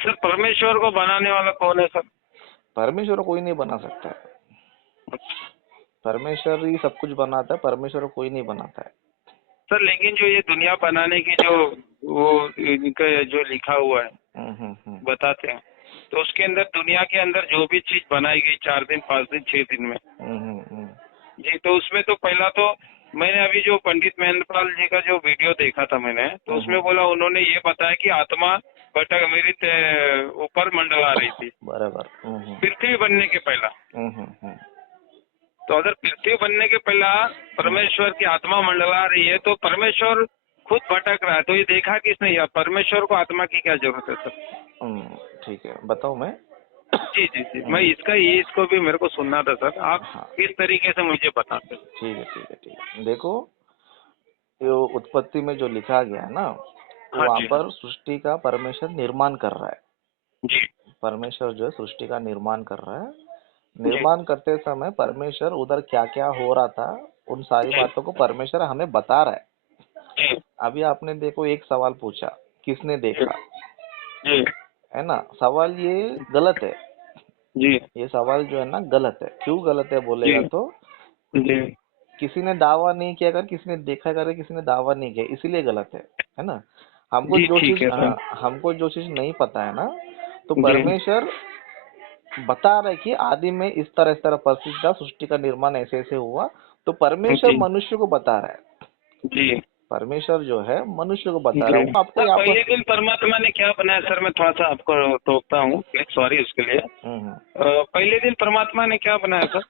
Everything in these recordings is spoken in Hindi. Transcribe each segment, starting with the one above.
सर परमेश्वर को बनाने वाला कौन है सर? परमेश्वर को कोई नहीं बना सकता है। परमेश्वर ही सब कुछ बनाता है, परमेश्वर को कोई नहीं बनाता है। सर लेकिन जो ये दुनिया बनाने की जो वो इनका जो लिखा हुआ है बताते हैं, तो उसके अंदर दुनिया के अंदर जो भी चीज बनाई गई 4 दिन 5 दिन 6 दिन में जी, तो उसमें तो पहला तो मैंने अभी जो पंडित महेंद्रपाल जी का जो वीडियो देखा था मैंने, तो उसमें बोला उन्होंने ये बताया कि आत्मा भटक मेरी ऊपर मंडला रही थी बराबर। पृथ्वी बनने के पहला। तो अगर पृथ्वी बनने के पहला परमेश्वर की आत्मा मंडला रही है तो परमेश्वर खुद भटक रहा है, तो ये देखा किसने? या परमेश्वर को आत्मा की क्या जरूरत है सर? ठीक है, बताऊं मैं? जी जी जी, मैं इसको भी मेरे को सुनना था सर, आप किस तरीके से मुझे बताते? ठीक है ठीक है ठीक है। देखो, जो उत्पत्ति में जो लिखा गया है ना, वहाँ पर सृष्टि का परमेश्वर निर्माण कर रहा है जी। परमेश्वर जो है सृष्टि का निर्माण कर रहा है। निर्माण करते समय परमेश्वर उधर क्या क्या हो रहा था, उन सारी बातों को परमेश्वर हमें बता रहा है। अभी आपने देखो एक सवाल पूछा, किसने देखा? है ना? सवाल ये गलत है जी। ये सवाल जो है ना गलत है। क्यों गलत है बोलेगा तो किसी ने दावा नहीं किया कर, किसी ने देखा कर, किसी ने दावा नहीं किया, इसीलिए गलत है ना? हमको जो चीज नहीं पता है ना, तो परमेश्वर बता रहा है कि आदि में इस तरह परिस्थिति था, सृष्टि का निर्माण ऐसे ऐसे हुआ, तो परमेश्वर मनुष्य को बता रहा है जी। परमेश्वर जो है मनुष्य को बता रहा हूँ आपको। पहले दिन परमात्मा ने क्या बनाया सर? मैं थोड़ा सा आपको टोकता हूँ, सॉरी उसके लिए। पहले दिन परमात्मा ने क्या बनाया सर?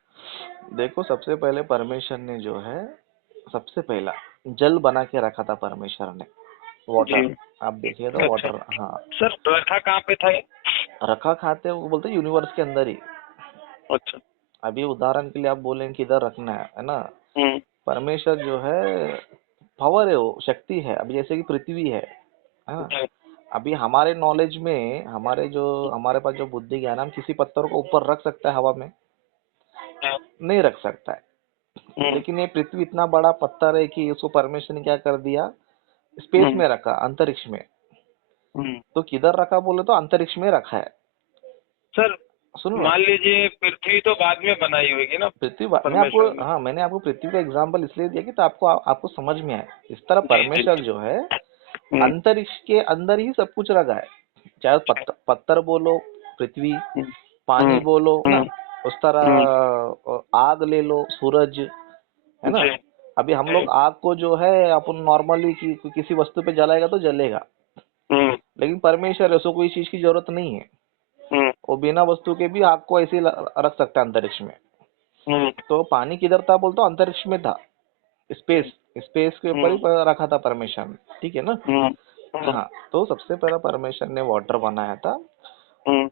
देखो, सबसे पहले परमेश्वर ने जो है सबसे पहला जल बना के रखा था परमेश्वर ने, वाटर। आप देखिए तो वाटर। हाँ सर, रखा कहाँ पे था? रखा खाते वो बोलते यूनिवर्स के अंदर ही। अच्छा। अभी उदाहरण के लिए आप बोलें कि इधर रखना है ना? परमेश्वर जो है पावर है, वो शक्ति है। अभी जैसे कि पृथ्वी है ना, अभी हमारे नॉलेज में हमारे पास जो बुद्धि ज्ञान, हम किसी पत्थर को ऊपर रख सकता है, हवा में नहीं रख सकता है। लेकिन ये पृथ्वी इतना बड़ा पत्थर है कि उसको परमेश्वर ने क्या कर दिया, स्पेस में रखा, अंतरिक्ष में। तो किधर रखा बोले तो अंतरिक्ष में रखा है सर। सुनो, मान लीजिए पृथ्वी तो बाद में बनाई होगी ना पृथ्वी। मैंने आपको पृथ्वी का एग्जांपल इसलिए दिया कि तो आपको समझ में आए। इस तरह परमेश्वर जो है अंतरिक्ष के अंदर ही सब कुछ रखा है, चाहे पत्थर बोलो, पृथ्वी, पानी बोलो ना, उस तरह आग ले लो, सूरज, है ना? अभी हम लोग आग को जो है अपन नॉर्मली किसी वस्तु पे जलाएगा तो जलेगा, लेकिन परमेश्वर ऐसा कोई चीज की जरूरत नहीं है। वो बिना वस्तु के भी आग को ऐसे रख सकता है अंतरिक्ष में। तो पानी किधर था बोलते, अंतरिक्ष में था, स्पेस के ऊपर ही रखा था परमेश्वर ने, ठीक है ना? हाँ, तो सबसे पहला परमेश्वर ने वाटर बनाया था।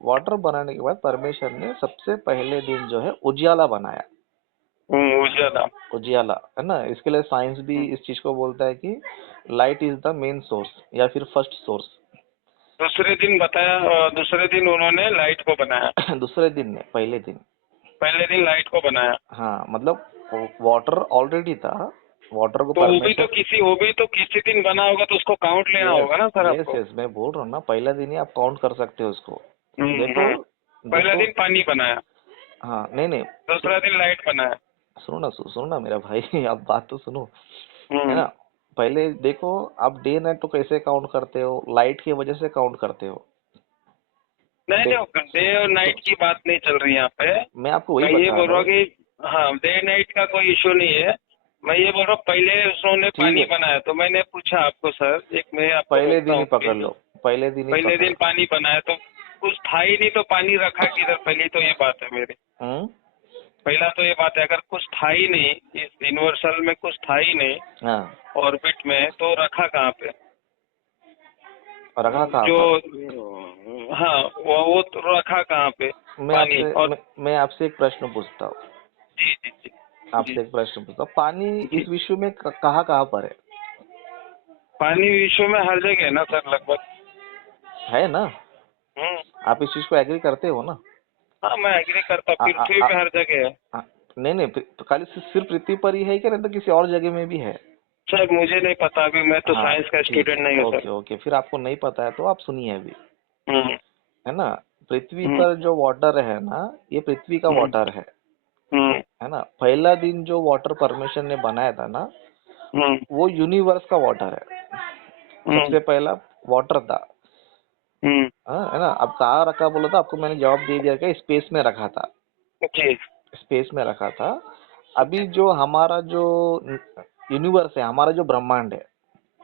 वाटर बनाने के बाद परमेश्वर ने सबसे पहले दिन जो है उजियाला बनाया। उजियाला है ना? इसके लिए साइंस भी इस चीज को बोलता है कि light is the main source या फिर फर्स्ट सोर्स। दूसरे दिन बताया, दूसरे दिन उन्होंने लाइट को बनाया। दूसरे दिन ने, पहले दिन लाइट को बनाया। हाँ, मतलब वाटर ऑलरेडी था, वाटर को तो वो भी तो किसी दिन बना होगा, तो उसको काउंट लेना होगा ना सर आपको? यस, मैं बोल रहा हूँ ना, पहला दिन ही आप काउंट कर सकते हो उसको। देखो, पहला दिन पानी बनाया। हाँ, नहीं, दूसरा दिन लाइट बनाया। सुनो ना मेरा भाई, आप बात तो सुनो, है ना? पहले देखो, आप डे नाइट तो कैसे काउंट करते हो? लाइट की वजह से काउंट करते हो। नहीं, डे और नाइट की बात नहीं चल रही यहाँ पे। मैं आपको वही ये बोल रहा हूँ कि हाँ, डे नाइट का कोई इश्यू नहीं है। मैं ये बोल रहा हूँ पहले उन्होंने पानी बनाया, तो मैंने पूछा आपको सर, मैं आपको पहले दिन ही पकड़ लो, पहले दिन पानी बनाया, तो कुछ था ही नहीं, तो पानी रखा किधर? पहली तो ये बात है मेरी। पहला तो ये बात है, अगर कुछ था ही नहीं, इस यूनिवर्सल में कुछ था ही नहीं ऑर्बिट में, तो रखा कहाँ पे? हाँ, वो तो रखा कहाँ पे? मैं आपसे एक प्रश्न पूछता हूँ। जी। आपसे एक प्रश्न पूछता हूँ, पानी इस विश्व में कहाँ पर है? पानी विश्व में हर जगह है ना सर, लगभग है ना? आप इस चीज को एग्री करते हो ना? हाँ, मैं एग्री करता हूँ, पृथ्वी पे हर जगह है। नहीं, तो खाली सिर्फ पृथ्वी पर ही है क्या, नहीं तो किसी और जगह में भी है? सर मुझे नहीं पता, अभी मैं तो साइंस का स्टूडेंट नहीं हूँ सर। ओके, फिर आपको नहीं पता है तो आप सुनिए अभी। है ना, पृथ्वी पर जो वाटर है ना, ये पृथ्वी का वाटर है ना। पहला दिन जो वाटर परमेशन ने बनाया था ना, वो यूनिवर्स का वाटर है। सबसे पहला वाटर था, है ना। अब कहाँ रखा बोला था आपको, मैंने जवाब दे दिया कि स्पेस में रखा था, स्पेस में रखा था। अभी जो हमारा जो यूनिवर्स है, हमारा जो ब्रह्मांड है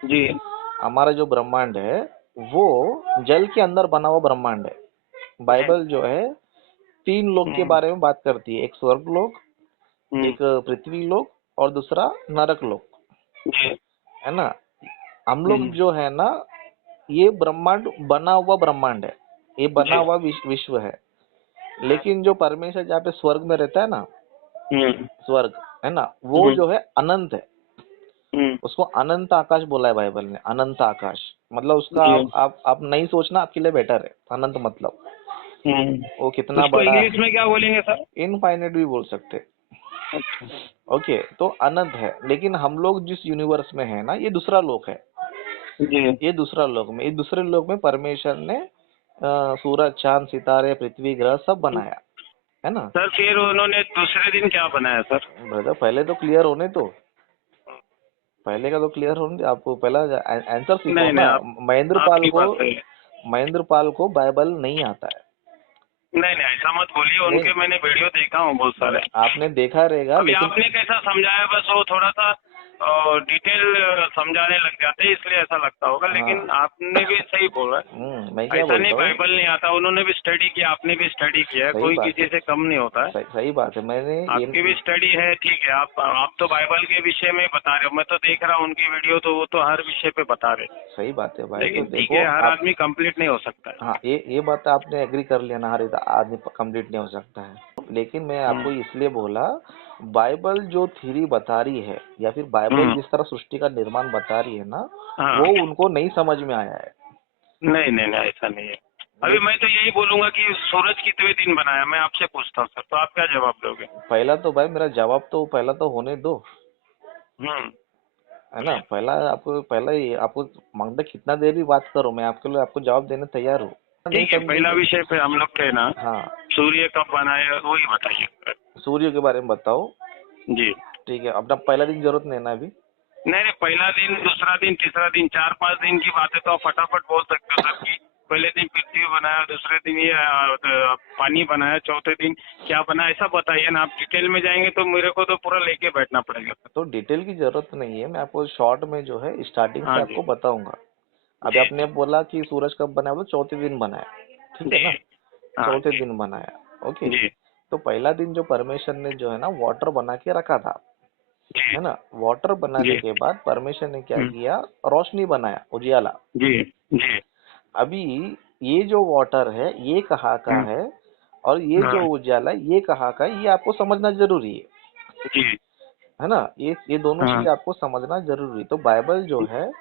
जी, हमारा जो ब्रह्मांड है वो जल के अंदर बना हुआ ब्रह्मांड है। बाइबल जो है 3 लोक के बारे में बात करती है, एक स्वर्ग लोक, एक पृथ्वी लोक और दूसरा नरक लोक, है ना। हम लोग जो है ना, ये ब्रह्मांड बना हुआ ब्रह्मांड है, ये बना हुआ विश्व है। लेकिन जो परमेश्वर जहाँ पे स्वर्ग में रहता है ना, स्वर्ग है ना, वो जो है अनंत है। उसको अनंत आकाश बोला है बाइबल ने, अनंत आकाश। मतलब उसका आप नहीं सोचना, आपके लिए बेटर है। अनंत मतलब वो कितना बड़ा, इंग्लिश में क्या बोलेंगे सर? इनफाइनाइट भी बोल सकते। ओके, तो अनंत है। लेकिन हम लोग जिस यूनिवर्स में है ना, ये दूसरा लोक है। ये दूसरा लोक में, इस दूसरे लोक में परमेश्वर ने सूरज, चांद, सितारे, पृथ्वी, ग्रह सब बनाया, है ना। सर फिर उन्होंने दूसरे दिन क्या बनाया सर? ब्रदर पहले तो क्लियर होने तो, पहले का तो क्लियर होने दो। आपको पहला आंसर सीखो ना। महेंद्र पाल को बाइबल नहीं आता है। नहीं ऐसा मत बोलिए, उनके मैंने वीडियो देखा हूँ बहुत सारे। आपने देखा रहेगा, अभी लेकिन आपने कैसा समझाया, बस वो थोड़ा सा डिटेल समझाने लग जाते हैं, इसलिए ऐसा लगता होगा। लेकिन आपने भी सही बोला, मैं क्या ऐसा नहीं बोलता हूँ, बाइबल नहीं आता। उन्होंने भी स्टडी किया, आपने भी स्टडी किया है, कोई किसी से कम नहीं होता है। सही बात है। मैंने आपकी भी स्टडी है, ठीक है। आप तो बाइबल के विषय में बता रहे हो, मैं तो देख रहा हूँ उनकी वीडियो, तो वो तो हर विषय पे बता रहे। सही बात है भाई। लेकिन तो ठीक देखो, है, हर आदमी कंप्लीट नहीं हो सकता है। हाँ, ये बात आपने एग्री कर लिया ना, हर आदमी कंप्लीट नहीं हो सकता है। लेकिन मैं आपको इसलिए बोला, बाइबल जो थ्योरी बता रही है, या फिर बाइबल जिस तरह सृष्टि का निर्माण बता रही है ना, वो उनको नहीं समझ में आया है। नहीं ऐसा नहीं है। अभी मैं तो यही बोलूंगा कि सूरज कितने दिन बनाया, मैं आपसे पूछता हूँ सर, तो आप क्या जवाब दोगे? पहला तो भाई मेरा जवाब तो पहला तो होने दो, है ना। आपको मांगता कितना देर भी बात करो, मैं आपके लिए आपको जवाब देने तैयार हूँ। ठीक है, पहला विषय पे हम लोग के ना, हाँ, सूर्य कब बनाया वही बताइए। सूर्य के बारे में बताओ। जी ठीक है, अपना पहला दिन जरूरत नहीं ना अभी। नहीं, पहला दिन, दूसरा दिन, तीसरा दिन, 4-5 दिन की बात है तो आप फटाफट बोल सकते हो सर कि पहले दिन पृथ्वी बनाया, दूसरे दिन ये पानी बनाया, चौथे दिन क्या बनाया, ऐसा बताइए ना। आप डिटेल में जाएंगे तो मेरे को तो पूरा लेके बैठना पड़ेगा। तो डिटेल की जरूरत नहीं है, मैं आपको शॉर्ट में जो है स्टार्टिंग से आपको बताऊंगा। अभी आपने बोला कि सूरज कब बनाया, वो चौथे दिन बनाया, ठीक है ना, चौथे दिन बनाया। ओके, तो पहला दिन जो परमेश्वर ने जो है ना वाटर बना के रखा था, है ना। वाटर बनाने के बाद परमेश्वर ने क्या किया, रोशनी बनाया, उजियाला। अभी ये जो वाटर है ये कहाँ का है, और ये जो उजाला ये कहाँ का है, ये आपको समझना जरूरी है ना। ये दोनों चीज आपको समझना जरूरी है। तो बाइबल जो है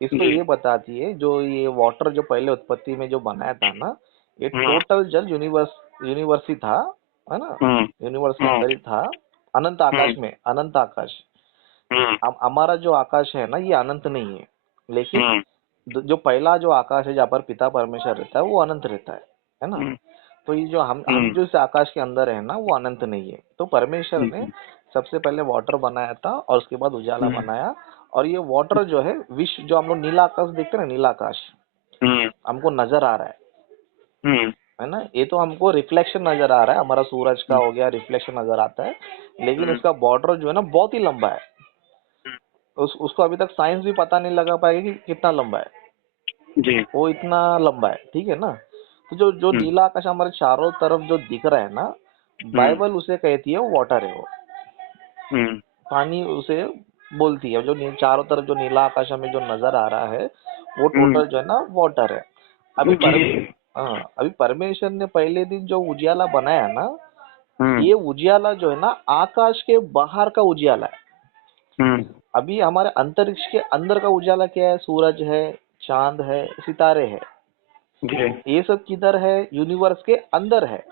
इसको ये बताती है, जो ये वाटर जो पहले उत्पत्ति में जो बनाया था ना, ये टोटल जल यूनिवर्स ही था, है ना। यूनिवर्स के अंदर ही था, अनंत आकाश में, अनंत आकाश। हमारा जो आकाश है ना, ये अनंत नहीं है। लेकिन जो पहला जो आकाश है जहाँ पर पिता परमेश्वर रहता है, वो अनंत रहता है ना। तो ये जो हम जो इस आकाश के अंदर है ना, वो अनंत नहीं है। तो परमेश्वर ने सबसे पहले वाटर बनाया था, और उसके बाद उजाला बनाया। और ये वाटर जो है विश्व, जो हम लोग नीला आकाश देखते हैं ना, नीला आकाश हमको नजर आ रहा है ना। ये तो हमको रिफ्लेक्शन नजर आ रहा है, हमारा सूरज का हो गया रिफ्लेक्शन नजर आता है। लेकिन इसका बॉर्डर जो है ना बहुत ही लंबा है। उसको अभी तक साइंस भी पता नहीं लगा पाएगी कि कितना लंबा है वो इतना लंबा है, ठीक है ना। तो जो नीला आकाश हमारे चारों तरफ जो दिख रहा है ना, बाइबल उसे कहती है वो वाटर है, वो पानी उसे बोलती है। जो चारों तरफ जो नीला आकाश हमें जो नजर आ रहा है, वो टोटल जो है ना वाटर है। अभी परमेश्वर ने पहले दिन जो उजियाला बनाया ना, ये उजियाला जो है ना आकाश के बाहर का उजियाला है। अभी हमारे अंतरिक्ष के अंदर का उजाला क्या है, सूरज है, चांद है, सितारे है, ये सब किधर है, यूनिवर्स के अंदर है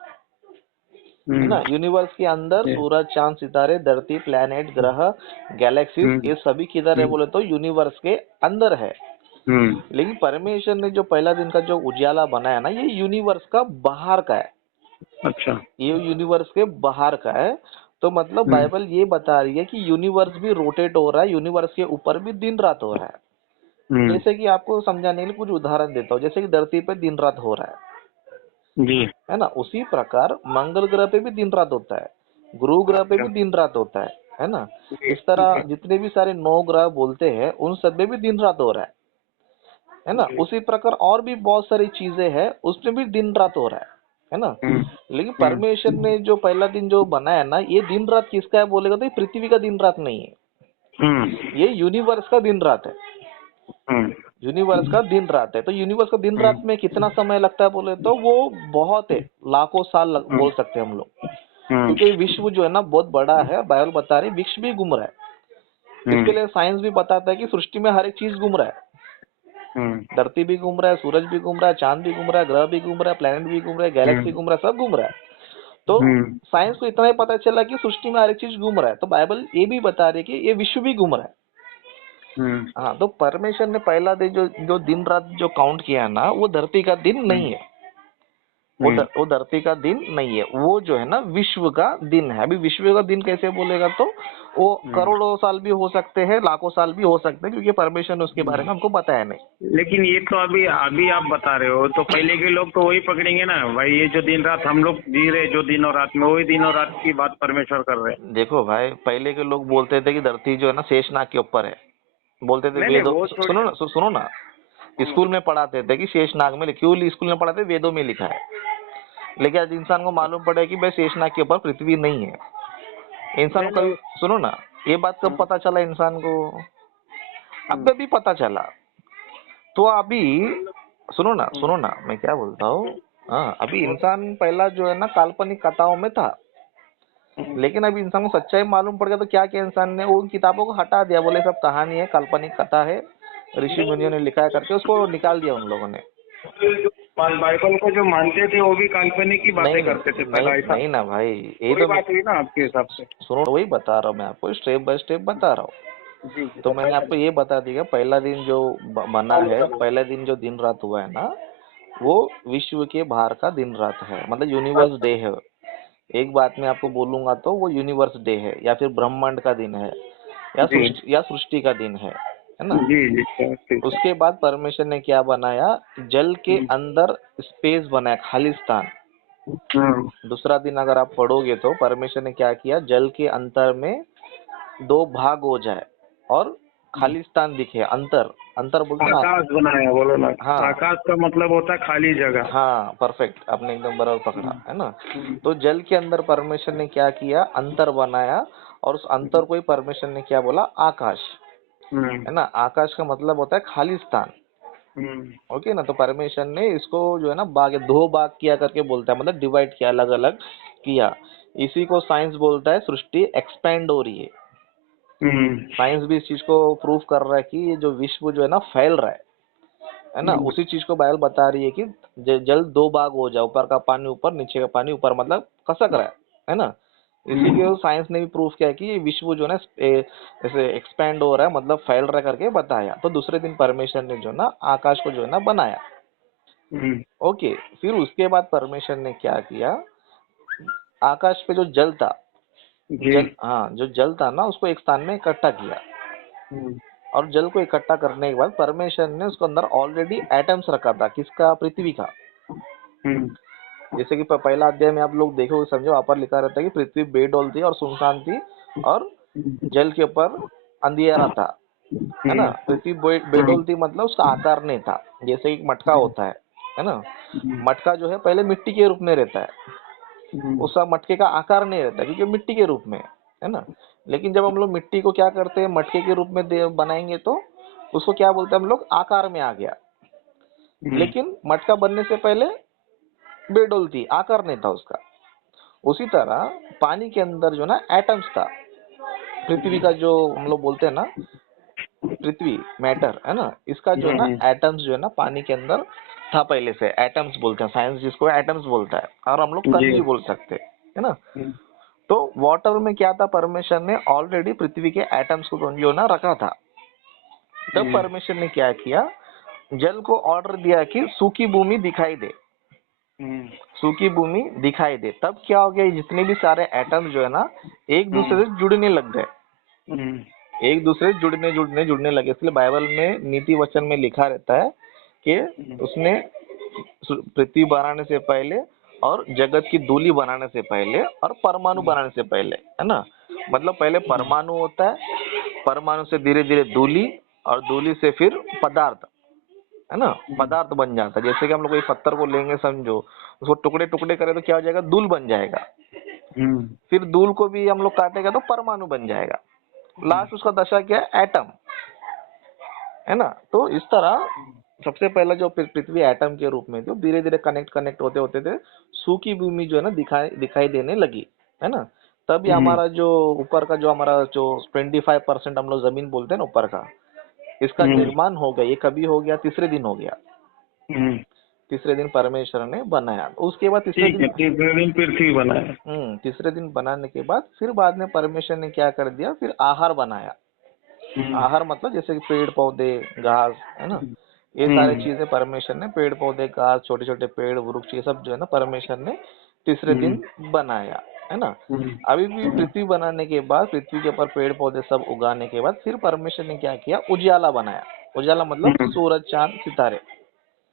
ना। यूनिवर्स के अंदर सूरज, चांद, सितारे, धरती, प्लैनेट, ग्रह, गैलेक्सीज, ये सभी किधर है बोले तो यूनिवर्स के अंदर है। लेकिन परमेश्वर ने जो पहला दिन का जो उजाला बनाया ना, ये यूनिवर्स का बाहर का है। अच्छा। ये यूनिवर्स के बाहर का है। तो मतलब बाइबल ये बता रही है कि यूनिवर्स भी रोटेट हो रहा है, यूनिवर्स के ऊपर भी दिन रात हो रहा है। जैसे कि आपको समझाने के लिए कुछ उदाहरण देता हूँ, जैसे कि धरती पे दिन रात हो रहा जी। है ना, उसी प्रकार मंगल ग्रह पे भी दिन रात होता है, गुरु ग्रह पे भी दिन रात होता है ना। इस तरह जितने भी सारे 9 ग्रह बोलते हैं उन सब में भी दिन रात हो रहा है ना। उसी प्रकार और भी बहुत सारी चीजें हैं, उसमें भी दिन रात हो रहा है ना। लेकिन परमेश्वर ने जो पहला दिन जो बनाया ना, ये दिन रात किसका है बोलेगा तो ये पृथ्वी का दिन रात नहीं है, ये यूनिवर्स का दिन रात है। यूनिवर्स का दिन रात है। तो यूनिवर्स का दिन रात में कितना समय लगता है बोले तो वो बहुत है, लाखों साल बोल सकते हैं हम लोग, क्योंकि विश्व जो है ना बहुत बड़ा है। बाइबल बता रही विश्व भी घूम रहा है। इसके लिए साइंस भी बताता है कि सृष्टि में हर एक चीज घूम रहा है। धरती भी घूम रहा है, सूरज भी घूम रहा है, चांद भी घूम रहा है, ग्रह भी घूम रहा है, प्लेनेट भी घूम रहा है, गैलेक्सी घूम रहा है, सब घूम रहा है। तो साइंस को इतना ही पता चला कि सृष्टि में हर एक चीज घूम रहा है। तो बाइबल ये भी बता रही है कि ये विश्व भी घूम रहा है। हाँ, तो परमेश्वर ने पहला दिन जो दिन रात जो काउंट किया ना, वो धरती का दिन नहीं है, वो धरती का दिन नहीं है, वो जो है ना विश्व का दिन है। अभी विश्व का दिन कैसे बोलेगा तो वो करोड़ों साल भी हो सकते हैं, लाखों साल भी हो सकते हैं, क्योंकि परमेश्वर ने उसके बारे में हमको बताया नहीं। लेकिन ये तो अभी अभी आप बता रहे हो, तो पहले के लोग तो वही पकड़ेंगे ना भाई, ये जो दिन रात हम लोग जी रहे जो दिन और रात में, वही दिन और रात की बात परमेश्वर कर रहे हैं। देखो भाई, पहले के लोग बोलते थे कि धरती जो है ना शेषनाग के ऊपर है, बोलते थे वेदों, सुनो ना, स्कूल में पढ़ाते थे कि शेषनाग में, क्यों स्कूल में पढ़ाते, वेदों में लिखा है। लेकिन आज इंसान को मालूम पड़े कि भाई शेषनाग के ऊपर पृथ्वी नहीं है। इंसान को कभी, सुनो ना, ये बात कब पता चला इंसान को, अब भी पता चला। तो अभी सुनो ना मैं क्या बोलता हूँ। हाँ, अभी इंसान पहला जो है ना काल्पनिक कथाओं में था, लेकिन अभी इंसान को सच्चाई मालूम पड़ गया। तो क्या किया इंसान ने, उन किताबों को हटा दिया, बोले सब कहानी है, काल्पनिक कथा है, ऋषि मुनियों ने लिखा है करके उसको निकाल दिया उन लोगों ने। बाइबल को जो मानते थे वो भी काल्पनिक की बातें करते थे पहला, ऐसा नहीं ना भाई, यही तो बात हुई ना आपके हिसाब से। सुनो, वही बता रहा हूँ मैं आपको, स्टेप बाय स्टेप बता रहा हूँ। तो मैंने आपको ये बता दिया, पहला दिन जो बना है, पहला दिन जो दिन रात हुआ है ना, वो विश्व के बाहर का दिन रात है, मतलब यूनिवर्स डे है। एक बात मैं आपको बोलूंगा तो वो यूनिवर्स डे है, या फिर ब्रह्मांड का दिन है, या सृष्टि का दिन है ना। उसके बाद परमेश्वर ने क्या बनाया, जल के अंदर स्पेस बनाया, खाली स्थान। दूसरा दिन अगर आप पढ़ोगे तो परमेश्वर ने क्या किया, जल के अंतर में 2 भाग हो जाए और खाली स्थान दिखे, अंतर बोलते हैं ना, आकाश बनाया, बोलो ना। हाँ, आकाश का मतलब होता है खाली जगह। हाँ, परफेक्ट, आपने एकदम बराबर पकड़ा है ना। तो जल के अंदर परमेश्वर ने क्या किया, अंतर बनाया, और उस अंतर को ही परमेश्वर ने क्या बोला, आकाश, है ना। आकाश का मतलब होता है खाली स्थान। ओके ना। तो परमेश्वर ने इसको जो है ना भाग, 2 भाग किया करके बोलता है, मतलब डिवाइड किया, अलग अलग किया। इसी को साइंस बोलता है सृष्टि एक्सपैंड हो रही है। साइंस भी इस चीज को प्रूव कर रहा है कि ये जो विश्व जो है ना फैल रहा है ना। उसी चीज को बाइबल बता रही है कि जल 2 भाग हो जाए, ऊपर का पानी ऊपर, नीचे का पानी ऊपर, मतलब खसक रहा है ना। इसी के साइंस ने भी प्रूफ किया कि ये विश्व जो है ना ऐसे एक्सपैंड हो रहा है, मतलब फैल रहा है करके बताया। तो दूसरे दिन परमेश्वर ने जो ना आकाश को जो है ना बनाया। ओके, फिर उसके बाद परमेश्वर ने क्या किया, आकाश पे जो जल था, जो जल था ना, उसको एक स्थान में इकट्ठा किया। और जल को इकट्ठा करने के बाद परमेश्वर ने उसके अंदर ऑलरेडी एटम्स रखा था, किसका, पृथ्वी का। जैसे कि पहला अध्याय में आप लोग देखो समझो, वहाँ पर लिखा रहता है कि पृथ्वी बेडौल थी और सुनसान थी, और जल के ऊपर अंधियारा था, है ना। पृथ्वी बेडौल थी मतलब उसका आकार नहीं था, जैसे एक मटका होता है ना। मटका जो है पहले मिट्टी के रूप में रहता है, उसका मटके का आकार नहीं रहता क्योंकि मिट्टी के रूप में है ना। लेकिन जब हम लोग मिट्टी को क्या करते हैं, मटके के रूप में बनाएंगे तो उसको क्या बोलते हैं हम लोग, आकार में आ गया। लेकिन मटका बनने से पहले बेडौल थी, आकार नहीं था उसका। उसी तरह पानी के अंदर जो ना एटम्स था, पृथ्वी का जो हम लोग बोलते हैं ना, पृथ्वी मैटर है ना, इसका जो है ना एटम्स जो है ना पानी के अंदर था पहले से, एटम्स बोलते हैं साइंस जिसको एटम्स बोलता है, और हम लोग कण भी बोल सकते हैं, है ना। तो वाटर में क्या था, परमेश्वर ने ऑलरेडी पृथ्वी के एटम्स को जो ना रखा था। तब परमेश्वर ने क्या किया, जल को ऑर्डर दिया कि सूखी भूमि दिखाई दे, सूखी भूमि दिखाई दे। तब क्या हो गया, जितने भी सारे एटम्स जो है ना एक दूसरे से जुड़ने लग गए, एक दूसरे से जुड़ने लगे। इसलिए बाइबल में नीति वचन में लिखा रहता है कि उसने पृथ्वी बनाने से पहले और जगत की धूलि बनाने से पहले और परमाणु बनाने से पहले, है ना, मतलब पहले परमाणु होता है, परमाणु से धीरे धीरे धूलि और धूलि से फिर पदार्थ, है ना, पदार्थ बन जाता है। जैसे कि हम लोग कोई पत्थर को लेंगे, समझो उसको टुकड़े टुकड़े करें तो क्या हो जाएगा, धूल बन जाएगा। फिर धूल को भी हम लोग काटेगा तो परमाणु बन जाएगा। लास्ट उसका दशा क्या है, एटम, है ना। तो इस तरह सबसे पहला जो पृथ्वी एटम के रूप में थी, धीरे धीरे कनेक्ट होते होते थे सूखी भूमि जो है ना दिखाई देने लगी, है ना। तभी हमारा जो ऊपर का जो हमारा जो 25% हम लोग जमीन बोलते हैं ना ऊपर का, इसका निर्माण हो गया। ये कभी हो गया, तीसरे दिन हो गया। तीसरे दिन परमेश्वर ने बनाया। उसके बाद तीसरे दिन पृथ्वी बनाया। तीसरे दिन बनाने के बाद फिर बाद में परमेश्वर ने क्या कर दिया, फिर आहार बनाया। आहार मतलब जैसे कि पेड़ पौधे घास, है ना, ये सारी चीजें परमेश्वर ने, पेड़ पौधे घास छोटे छोटे पेड़ वृक्ष ये सब जो है ना परमेश्वर ने तीसरे दिन बनाया, है ना। अभी भी पृथ्वी बनाने के बाद, पृथ्वी के ऊपर पेड़ पौधे सब उगाने के बाद फिर परमेश्वर ने क्या किया, उजाला बनाया। उजाला मतलब सूरज चांद सितारे,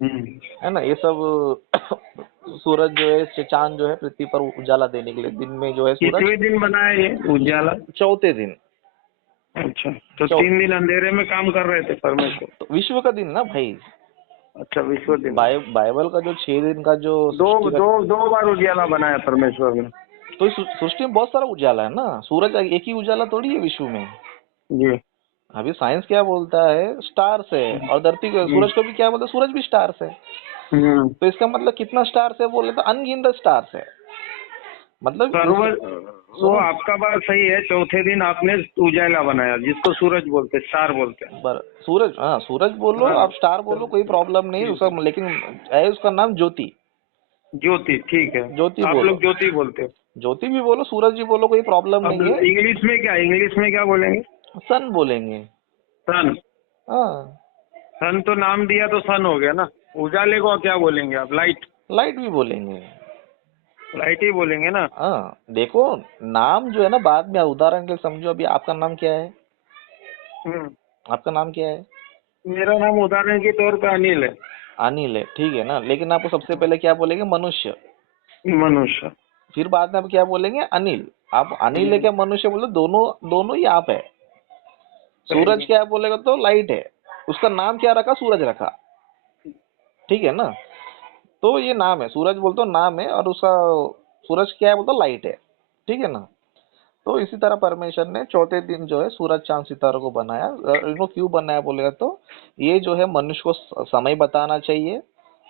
है ना, ये सब सूरज जो है चांद जो है पृथ्वी पर उजाला देने के लिए, दिन में जो है सूरज। कितने दिन बनाया ये उजाला? चौथे दिन। अच्छा, तो 3 दिन अंधेरे में काम कर रहे थे परमेश्वर। तो विश्व का दिन ना भाई। अच्छा, विश्व दिन। बाइबल का जो 6 दिन का जो दो बार उजाला बनाया परमेश्वर ने। तो सृष्टि में बहुत सारा उजाला है ना, सूरज एक ही उजाला थोड़ी है विश्व में जी। अभी साइंस क्या बोलता है, स्टार्स है, और धरती को, सूरज को भी क्या बोलता है, सूरज भी स्टार्स है। तो इसका मतलब कितना स्टार्स है बोले तो अनगिनत स्टार्स है। मतलब वो आपका बात सही है, चौथे दिन आपने उजाला बनाया जिसको सूरज बोलते, स्टार बोलते हैं। सूरज, हाँ सूरज बोलो आप स्टार बोलो, कोई प्रॉब्लम नहीं उसका, लेकिन है उसका नाम ज्योति। ज्योति, ठीक है, ज्योति आप बोलो, लोग ज्योति बोलते हो। ज्योति भी बोलो, सूरज भी बोलो, कोई प्रॉब्लम नहीं है। इंग्लिश में क्या बोलेंगे? सन बोलेंगे। सन, हाँ सन तो नाम दिया तो सन हो गया ना। उजाले को क्या बोलेंगे आप? लाइट। लाइट भी बोलेंगे, लाइट ही बोलेंगे ना। हाँ देखो नाम जो है ना बाद में, उदाहरण के लिए समझो अभी आपका नाम क्या है? आपका नाम क्या है? मेरा नाम उदाहरण के तौर पे अनिल है। अनिल है, ठीक है ना, लेकिन आपको सबसे पहले क्या बोलेंगे, मनुष्य। मनुष्य। फिर बाद में आप क्या बोलेंगे, अनिल। आप अनिल है क्या मनुष्य बोले, दोनों ही आप है। सूरज क्या बोलेगा तो लाइट है, उसका नाम क्या रखा, सूरज रखा, ठीक है ना। तो ये नाम है, सूरज बोलते हो नाम है, और उसका सूरज क्या है बोलते लाइट है, ठीक है ना। तो इसी तरह परमेश्वर ने चौथे दिन जो है सूरज चांद सितारों को बनाया। इनको क्यों बनाया बोलेगा तो ये जो है मनुष्य को समय बताना चाहिए,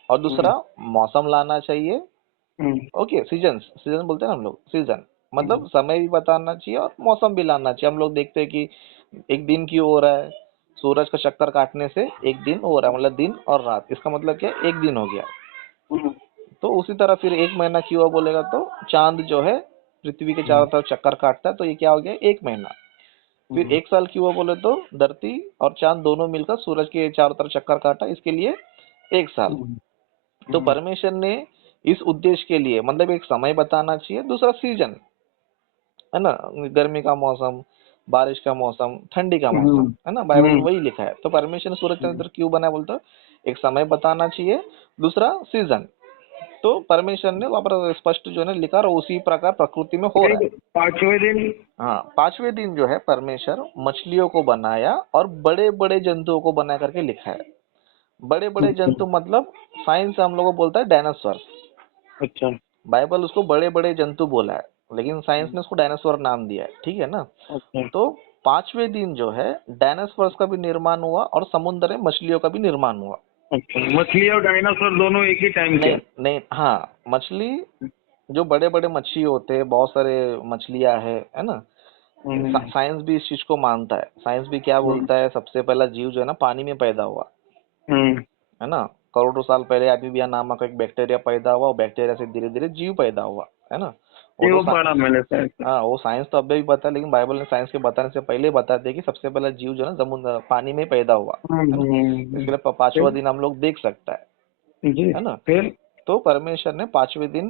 और दूसरा मौसम लाना चाहिए। ओके, सीजन बोलते हैं ना हम लोग, सीजन मतलब समय भी बताना चाहिए और मौसम भी लाना चाहिए। हम लोग देखते हैं कि एक दिन क्यों हो रहा है, सूरज का चक्कर काटने से एक दिन हो रहा है, मतलब दिन और रात, इसका मतलब क्या, एक दिन हो गया। तो उसी तरह फिर एक महीना क्यों हुआ बोलेगा तो चांद जो है पृथ्वी के चारों तरफ चक्कर काटता है, तो ये क्या हो गया, एक महीना। फिर एक साल क्यों हुआ बोले तो धरती और चांद दोनों मिलकर सूरज के चारों तरफ चक्कर काटा, इसके लिए एक साल। तो परमेश्वर ने इस उद्देश्य के लिए, मतलब एक समय बताना चाहिए, दूसरा सीजन, है ना, गर्मी का मौसम, बारिश का मौसम, ठंडी का मौसम, है ना, बाइबल में वही लिखा है। तो परमेश्वर ने सूरज चंद्र क्यों बनाया बोलते, एक समय बताना चाहिए, दूसरा सीजन। तो परमेश्वर ने वहां पर स्पष्ट जो है लिखा, और उसी प्रकार प्रकृति में हो रहा है। 5वें दिन, हाँ 5वें दिन जो है परमेश्वर मछलियों को बनाया और बड़े बड़े जंतुओं को बना करके लिखा है। बड़े बड़े जंतु मतलब साइंस हम लोग को बोलता है डायनासोर। अच्छा, बाइबल उसको बड़े बड़े जंतु बोला है, लेकिन साइंस ने उसको डायनासोर नाम दिया है, ठीक है ना। तो 5वें दिन जो है डायनासोर का भी निर्माण हुआ और समुद्र में मछलियों का भी निर्माण हुआ। अच्छा, मछली और डायनासोर दोनों एक ही टाइम पे? नहीं, हाँ मछली जो बड़े बड़े मच्छी होते हैं, बहुत सारे मछलियां है ना। साइंस भी इस चीज को मानता है। साइंस भी क्या बोलता है, सबसे पहला जीव जो है ना पानी में पैदा हुआ, है ना। करोड़ों साल पहले एमीबिया नामक एक बैक्टीरिया पैदा हुआ, और बैक्टीरिया से धीरे धीरे जीव पैदा हुआ, है ना। वो वो तो पढ़ा मैंने साइंस में। हाँ, वो साइंस तो अभी भी बता, लेकिन बाइबल ने साइंस के बताने से पहले बता दिया कि सबसे पहला जीव जो है ना समुद्र पानी में पैदा हुआ, है ना। इसके लिए पांचवा दिन हम लोग देख सकता जी है ना। फिर तो परमेश्वर ने पांचवें दिन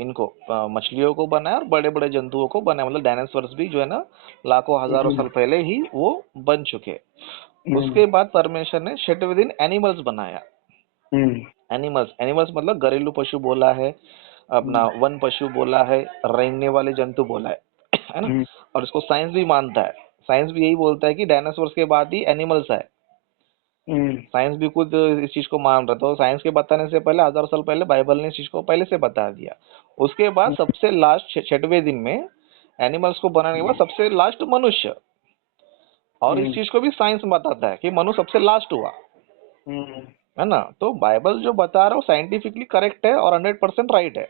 इनको मछलियों को बनाया और बड़े बड़े जंतुओं को बनाया, मतलब डायनासोर्स भी जो है ना लाखों हजारों साल पहले ही वो बन चुके। उसके बाद परमेश्वर ने छठवें दिन एनिमल्स बनाया। एनिमल्स एनिमल्स मतलब घरेलू पशु बोला है, अपना वन पशु बोला है, रेंगने वाले जंतु बोला है ना। और इसको साइंस भी मानता है, साइंस भी यही बोलता है कि डायनासोर्स के बाद ही एनिमल्स है। साइंस भी खुद इस चीज को मान रहा था, तो साइंस के बताने से पहले हजारों साल पहले बाइबल ने इस चीज को पहले से बता दिया। उसके बाद सबसे लास्ट छठवें दिन में एनिमल्स को बनाने के बाद सबसे लास्ट मनुष्य, और इस चीज को भी साइंस बताता है कि मनुष्य सबसे लास्ट हुआ, है ना। तो बाइबल जो बता रहा है वो साइंटिफिकली करेक्ट है और 100% राइट है।